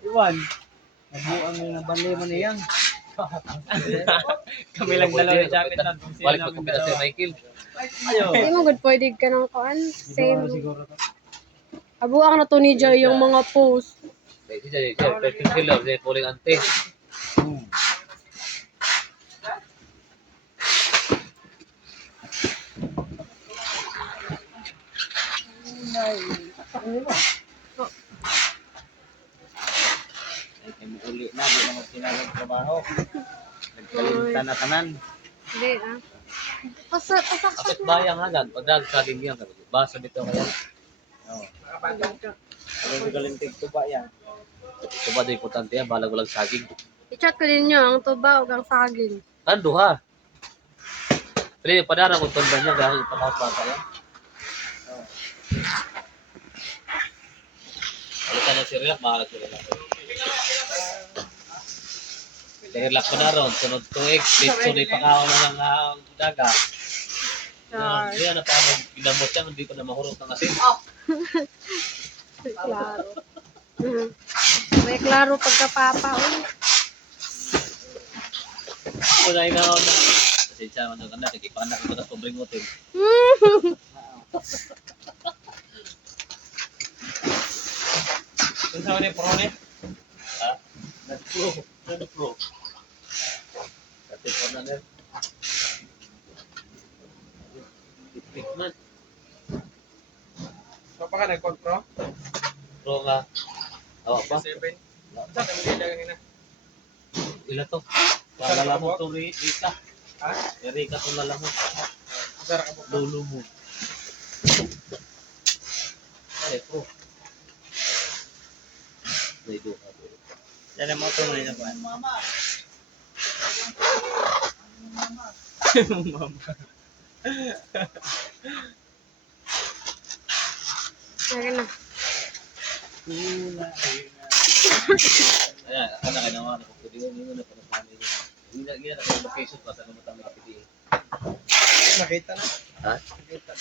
Iwan. Nabuang mo na bali mo niyan. Kami lang dalawa ni Japet lang. Balik magkumpita si Michael. Ayo. Hindi mo good pwede ka ng kuan. Siguro Same. siguro to. Abuang na to ni Joy yung mga post. Siya, perfect killer, siya puling ante. Ay, uli na, di na magsinagag trabaho. Nagkalimtan na tanan. Hindi ah. Pasaksak Kapit na. bayang hagan, pagdag saging yan. Basa dito kaya. Oo. Ano galintig to ba yan? Ito ba ito importante yan, balag walang saging. I-chat ko din nyo ang tuba o ang saging. Ando ha. Pero padara kung tondan niya, gano'n ipakapata yan. Alitan ng siriyak, mahalag siriyak. Siriyak ko na ron, sunod tuig, litso na ipakaw na ng daga. Hindi na pa ginamot yan, hindi ko na mahurot ng asin. Klaro. May klaro pagkapapa. Wala yung na. Kasi siya, ano ka na, kikipanak ko na sobrang hotel. Kung saan ni Pro ni? Ha? Nag-pro. Kasi po na rin. Tipik man. So pa ka nagpag-pro? Pro nga. Awak pa. 7. Saan kami nilagang na? Ila to. Paglalamot to Rita. Ha? Rika to lalamot. Saan ka po? Lolo mo. Ay, pro. May duha. Yan ang mga tunay na kuan. Ayan na. Ayan, akala kayo naman ako. Hindi mo na para sa amin. Hindi na kayo location pa sa naman tayo kapitihin. Nakita na. Ha?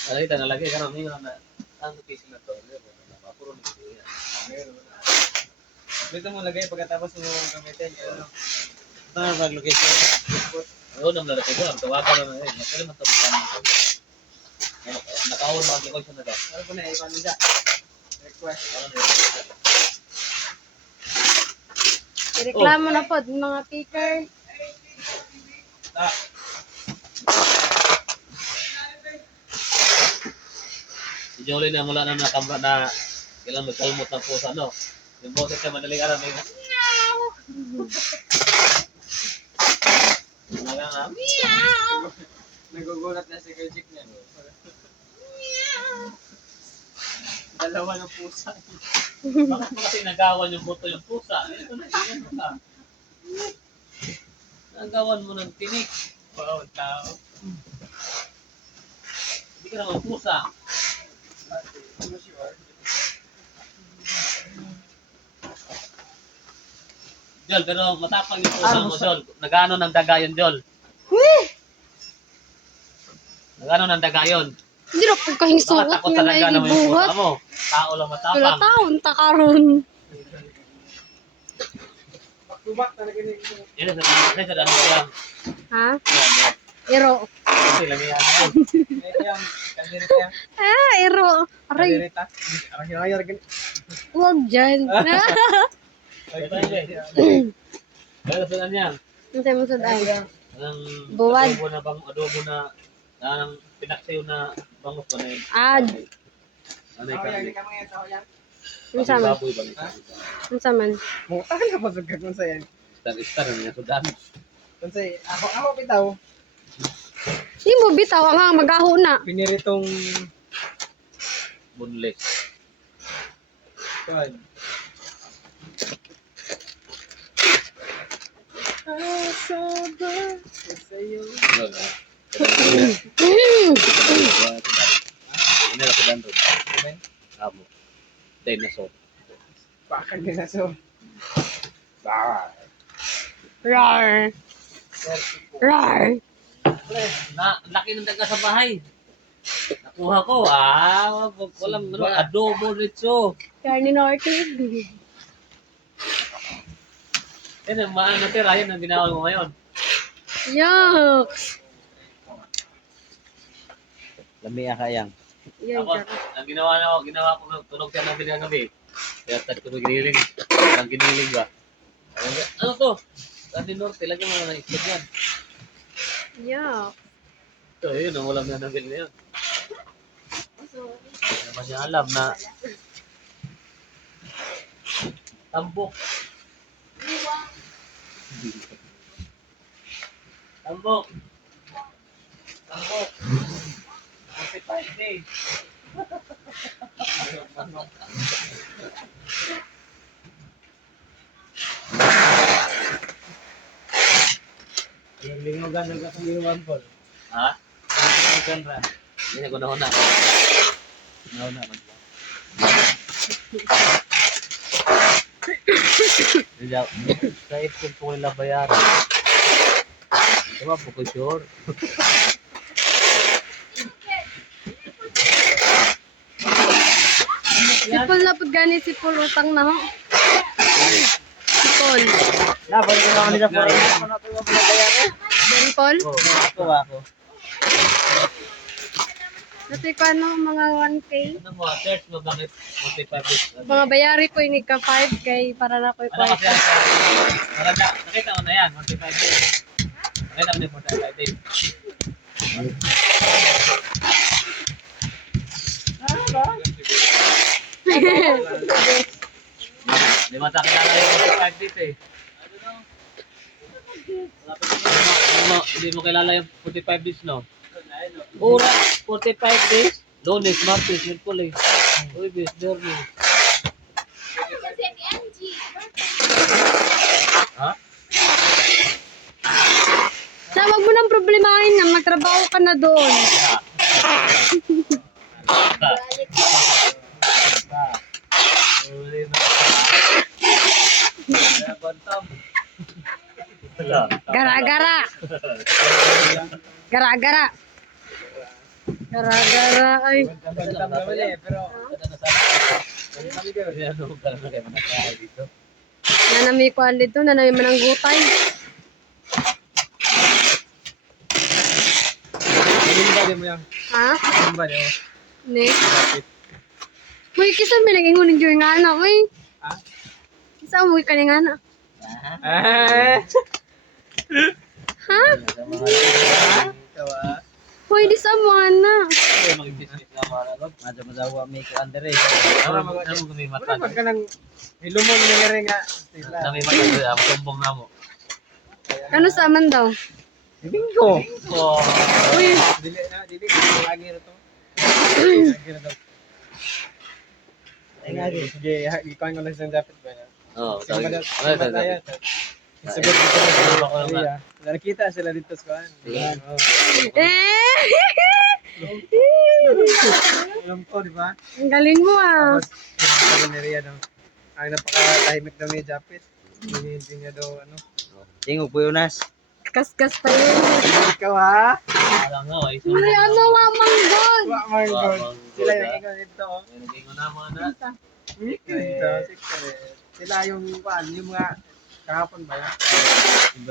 Nakita na lagi ka namin na ang location na to. Puro ni Kuya. Dito mo lagay pagkatapos mo gamitin. Ano? Ito na pag-location. Oo, naman lalaki ko. Tawagan na na. Kailan man tapos namin ko. Nakaawal mga location na to. Ano po na iwan mo dyan? Request. Ireklamo na po mga picker. Si Jolie na mula na nakamra na kailan magkalmot ng pusa, no? Yung boses siya madaling alam. Talaga nga. Nagugulat na si Kajik niya. Dalawa ng pusa. Bakit mo kasi nagawan yung buto yung pusa? Ito na, ganyan mo ka. Nagawan mo ng tinik. Wow, tao. Hindi ka naman pusa. Jol, pero matapang yung pusa mo, Jol. Nagano ng daga yun, Jol? Nagano ng daga yun? Hindi na po kahing Baka suot takot nga talaga na naman yung pusa ibuhat. mo. Tao lang Wala matapang. taon, takaron. Tubak talaga niya. Yan, sa dano ko yan. Ha? Iro. Kasi lagi yan ako. Ito yung kandirita yan. Ah, iro. Aray, Kandirita. Ang hinayar ganit. huwag dyan. Ito yun, Kaya sa yan. Ang tayo mo sa daan. Ang Buwad. adobo na ang pinaksayo na bangus pa na yun. Ad. Ano Ako yan, yung hindi ka mga tao yan. Ang saman. baboy ba? Ang saman. Mukha na pasugag mo sa yan. Star na so dami. Kung sa'yo, ako bitaw. Hindi mo bitaw ang magaho na. Piniritong Bunles. kuwan. Asaba sa'yo. Yun. Ano na sa dandro? Amen. Amo. Dinosaur. Bakang dinaso. Rar. Rar. Laki ng daga sa bahay. Nakuha ko, walang ano, adobo rito. Karni Norte. Yan ang maano tira, yan ang ginawa mo ngayon. Yuck! Lami akayang. Yan, Ako, ang ginawa ko, tunog siya ng bilang gabi. Kaya tad ko giniling. Ang giniling ba? Ano to? Dati norte, lagyan mo na ng itlog yan. Yuck. So, yun, ang ulam na nabil na yun. Hindi naman niya alam na tambok. Tambok. Tambok. 45 days. Yung lingogan ng kasaliwan po. Ha? Lingogan ra. Hindi ko na. Nauna. Kahit kung po nila bayaran. Diba po ko sure? Si Paul na pag ganit si Paul utang na ho. Si Paul. Balik ko naman nila po. Ako na ito yung pinabayari. Then Paul. Ako. Dati ko ano, mga 1K. Ano mo, search mo bakit 45 days? Mga bayari ko yung ka 5K para na ko yung Ano kasi kwarta. maganda, nakita ko na yan, 45 days. Nakita ko na yung 45 days. Di mata kilala yung 45 days eh. Hindi mo kilala yung 45 days, no? Ura, 45 days. Lunes, Martes, Miyerkules. Jueves, Viernes. Ha? Sa wag mo nang problemahin na magtrabaho ka na doon. Uli na. Kaya bantam. Wala. Gara-gara. Gara-gara. Gara-gara ay. Bantam naman eh, pero Ano ka na kayo manakain dito? Nanami ko dito, nanami man ang gutay. hindi mo yan. Ha? Ano ba niyo? Ne. Uy, kisa may nag-ingon ng nga na, uy. Ha? Kisa mo ka nga na. Eh. Ha? Ikaw ah. Uy, di sa mo na. Ay, mag-business na mga lagod. Madya madawa may ko under eh. Ano mo gumimat Wala man ka nang ilumon niya rin nga. Sila. Nami matag ang tumbong na mo. Ano sa man daw? Bingo. Oh. Uy, Dili lagi na to. Lagi na to. Ay nga di, sige, ikaw ko lang sa dapat ba na? Oh, Sige, sabi. madal- madaya, to. Sagot dito na sila. Nakita sila dito sa kuhan. eh! Alam ko, di ba? Ang galing mo ah. Tapos, sabi ni Rhea daw, ang napakatahimik daw ni Japit. Hindi niya daw, ano. Tingog po Yunas. Kaskas tayo. Ikaw ha? Alam nga, ay Uy, ano nga manggod? Wa, my God. Sila yung ikaw dito, oh. Naging na mga na. Dito, secret. Sila yung, yung mga kahapon ba yan?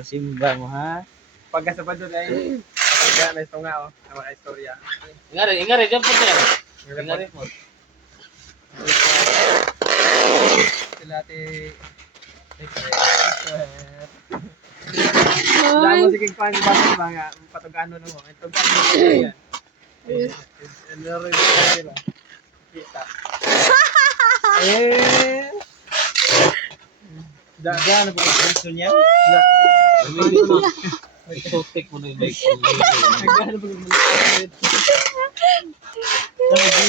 Simba mo ha. Pagkasabado na yun. Pagka may ito nga, oh. Ang mga istorya. Ingari, dyan po sir. Ingari po. Sila ati... Secret. Ay, Dahil mo sige pa ang bakit ba nga, patugano na mo. Ito ba yan? Ano rin sila? Kita. Eh! Ano ba ang gusto niya? May sotik mo na yung mic. Nagdano ba yung mga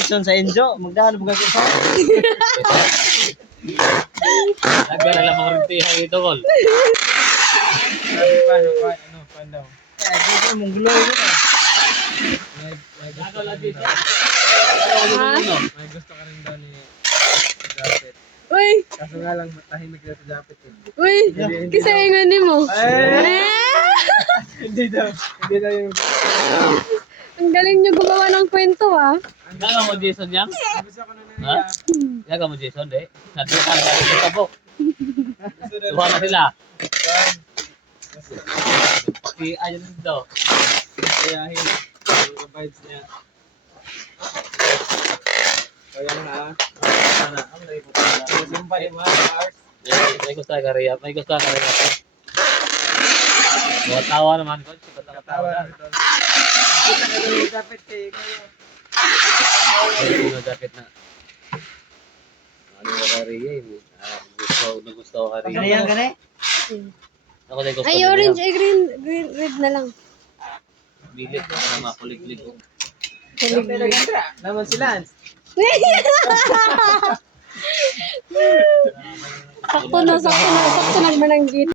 Jason sa Enjo, magdano ba ka sa? Nagkara lang mga rintihan ito, Kol. sabi pa, ano, pan daw. Ay, dito mong gulo yun ah. Nagaw lang dito. May gusto ka rin daw ni Japet. uy, Kaso nga lang, matahimik na si Japet. uy. Kisa ingon mo. Eh! Eh! Hindi daw. Hindi daw yung... Ang galing nyo gumawa ng kwento ah. Nagaw mo Jason yan? Gusto ko na Ha? nila. Nagaw mo Jason, de? Nagkakal ka rin sa tabok. Gusto na Tuwa na sila. Si ayun daw. Kayahin. Yung vibes niya. Kaya na. Sana, ang lagi po pala. Sumpa ni mga art. May gusto ka rin. May gusto ka rin ako. Mga tawa naman ko. Tawa Tawa na. na ito. Kita ka doon yung dapat kayo. Ay, yung jacket na. Ano ba ka rin gusto ko ka rin. Ganyan, ganyan. Ako din gusto Ay, ko orange, niya. ay green, green, red na lang. Bilit ko na makulig-lig ko. Naman si Lance. Sakto na, sakto na, sakto na mananggit.